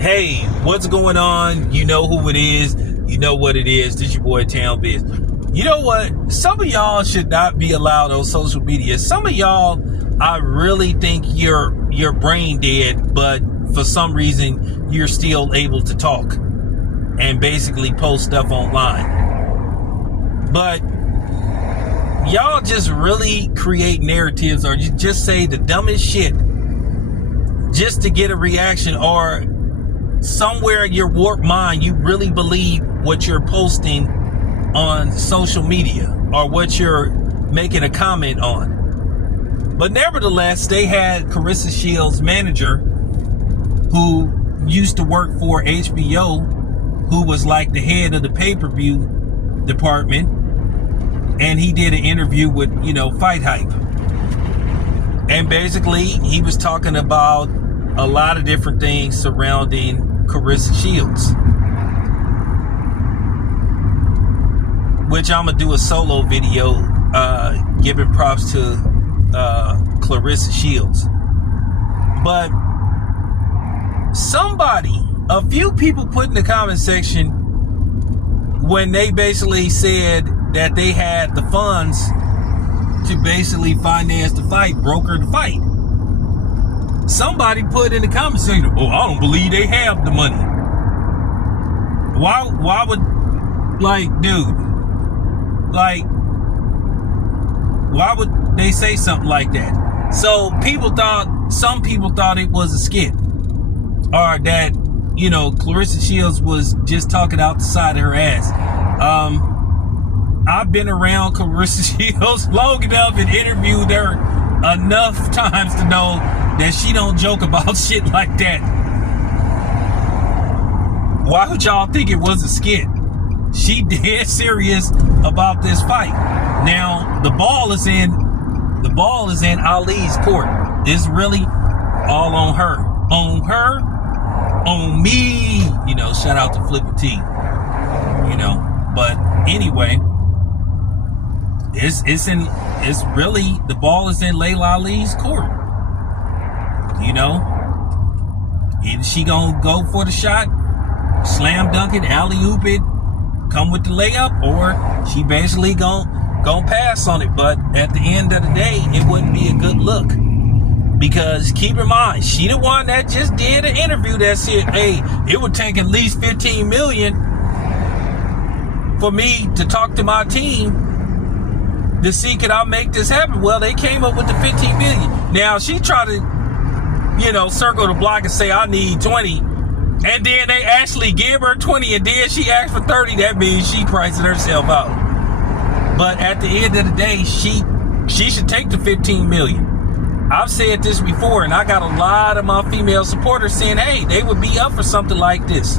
Hey, what's going on? You know who it is. You know what it is. This your boy Town Biz. You know what? Some of y'all should not be allowed on social media. Some of y'all, I really think you're brain dead, but for some reason you're still able to talk and basically post stuff online. But y'all just really create narratives, or you just say the dumbest shit just to get a reaction, or somewhere in your warped mind you really believe what you're posting on social media or what you're making a comment on. But nevertheless, they had Carissa Shields' manager, who used to work for HBO, who was like the head of the pay-per-view department, and he did an interview with, Fight Hype. And basically, he was talking about a lot of different things surrounding Carissa Shields, which I'm gonna do a solo video giving props to Clarissa Shields. But a few people put in the comment section when they basically said that they had the funds to basically finance the fight, broker the fight. Somebody put in the comment section, I don't believe they have the money. Why would, why would they say something like that? So some people thought it was a skit, or that, Clarissa Shields was just talking out the side of her ass. I've been around Clarissa Shields long enough and interviewed her enough times to know that she don't joke about shit like that. Why would y'all think it was a skit? She dead serious about this fight. Now the ball is in Ali's court. It's really all on her, on me. Shout out to Flipper T. But anyway, it's really, the ball is in Laila Ali's court. Either she gonna go for the shot, slam dunk it, alley-oop it, come with the layup, or she basically gonna pass on it. But at the end of the day, it wouldn't be a good look, because keep in mind, she the one that just did an interview that said, hey, it would take at least $15 million for me to talk to my team to see could I make this happen. Well, they came up with the $15 million. Now she tried to, circle the block and say I need 20, and then they actually give her 20, and then she asked for 30. That means she pricing herself out. But at the end of the day, she should take the 15 million. I've said this before, and I got a lot of my female supporters saying, hey, they would be up for something like this.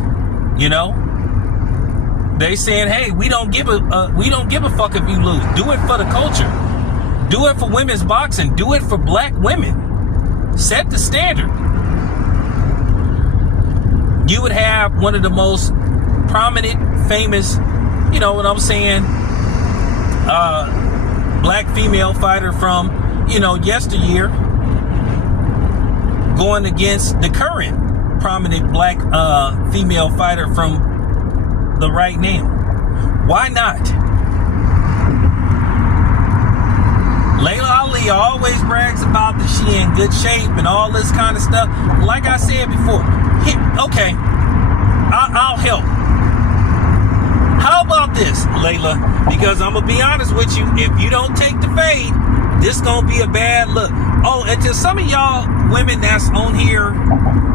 They saying, hey, we don't give a fuck if you lose. Do it for the culture. Do it for women's boxing. Do it for black women. Set the standard. You would have one of the most prominent, famous, what I'm saying, black female fighter from, yesteryear, going against the current prominent black female fighter from the right name. Why not? Laila Ali always brags about that she in good shape and all this kind of stuff. Like I said before, okay, I'll help. How about this, Laila? Because I'm gonna be honest with you, if you don't take the fade, this gonna be a bad look. Oh, and to some of y'all women that's on here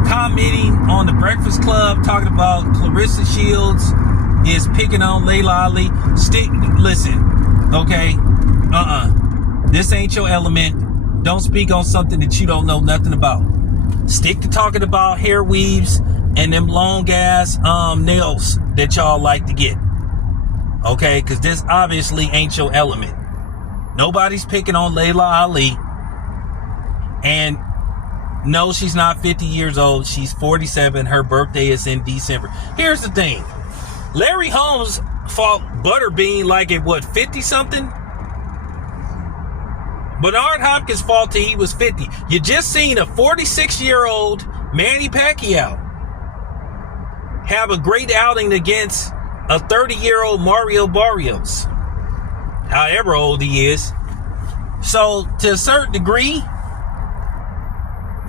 commenting on the Breakfast Club talking about Clarissa Shields is picking on Laila Ali, listen, okay? This ain't your element. Don't speak on something that you don't know nothing about. Stick to talking about hair weaves and them long ass nails that y'all like to get. Okay, because this obviously ain't your element. Nobody's picking on Laila Ali. And no, she's not 50 years old. She's 47. Her birthday is in December. Here's the thing. Larry Holmes fought Butterbean like at 50 something? Bernard Hopkins fought till he was 50. You just seen a 46-year-old Manny Pacquiao have a great outing against a 30-year-old Mario Barrios, however old he is. So to a certain degree,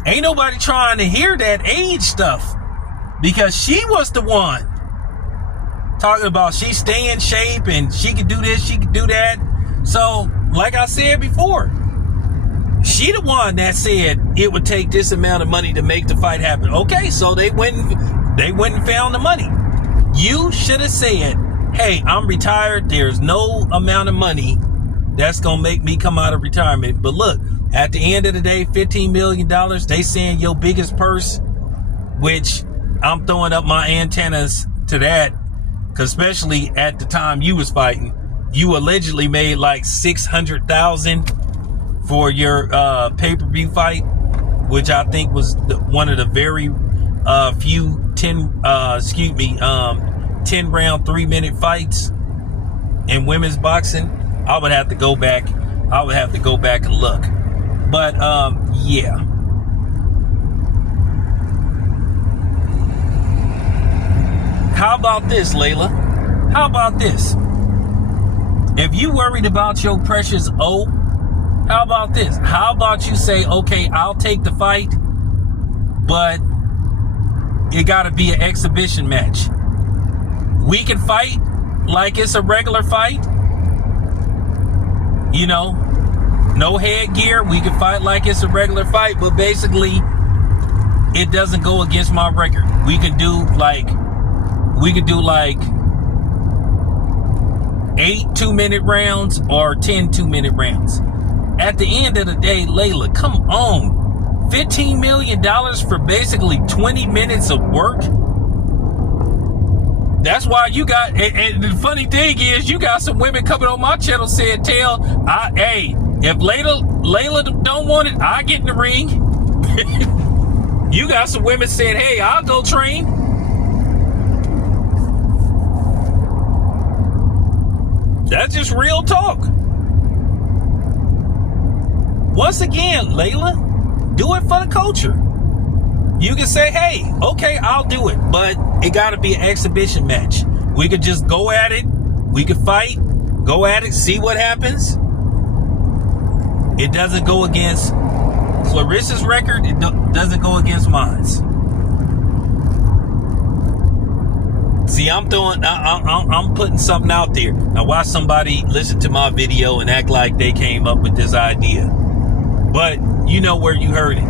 ain't nobody trying to hear that age stuff, because she was the one talking about she stay in shape and she can do this, she can do that. So like I said before, she the one that said it would take this amount of money to make the fight happen. Okay, so they went and found the money. You should have said, hey, I'm retired. There's no amount of money that's going to make me come out of retirement. But look, at the end of the day, $15 million, they saying your biggest purse, which I'm throwing up my antennas to that, because especially at the time you was fighting, you allegedly made like $600,000 for your pay-per-view fight, which I think was one of the very few 10-round 3-minute fights in women's boxing. I would have to go back and look. But yeah. How about this, Laila? How about this? If you worried about your precious O, how about this? How about you say, okay, I'll take the fight, but it got to be an exhibition match. We can fight like it's a regular fight. You know, no headgear. We can fight like it's a regular fight, but basically it doesn't go against my record. We could do like 8 2-minute rounds or 10 2-minute rounds. At the end of the day, Laila, come on. $15 million for basically 20 minutes of work? That's why you got, and the funny thing is, you got some women coming on my channel saying, hey, if Laila don't want it, I get in the ring. You got some women saying, hey, I'll go train. That's just real talk. Once again, Laila, do it for the culture. You can say, hey, okay, I'll do it, but it got to be an exhibition match. We could just go at it. We could fight, go at it, see what happens. It doesn't go against Clarissa's record. It doesn't go against mine. See, I'm putting something out there. Now watch somebody listen to my video and act like they came up with this idea. But you know where you heard it.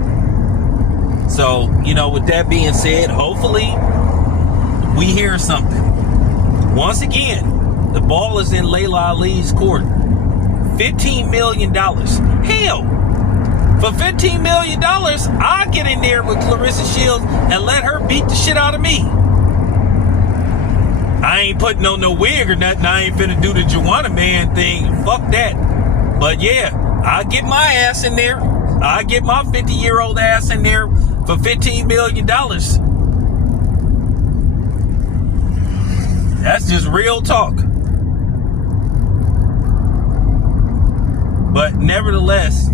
So, you know, with that being said, hopefully we hear something. Once again, the ball is in Laila Ali's court. $15 million. Hell, for $15 million, I'll get in there with Clarissa Shields and let her beat the shit out of me. I ain't putting on no wig or nothing. I ain't finna do the Joanna Man thing. Fuck that. But yeah, I'll get my ass in there. I'll get my 50-year-old ass in there for $15 million. That's just real talk. But nevertheless,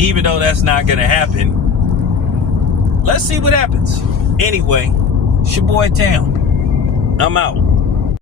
even though that's not going to happen, let's see what happens. Anyway, it's your boy Town. I'm out.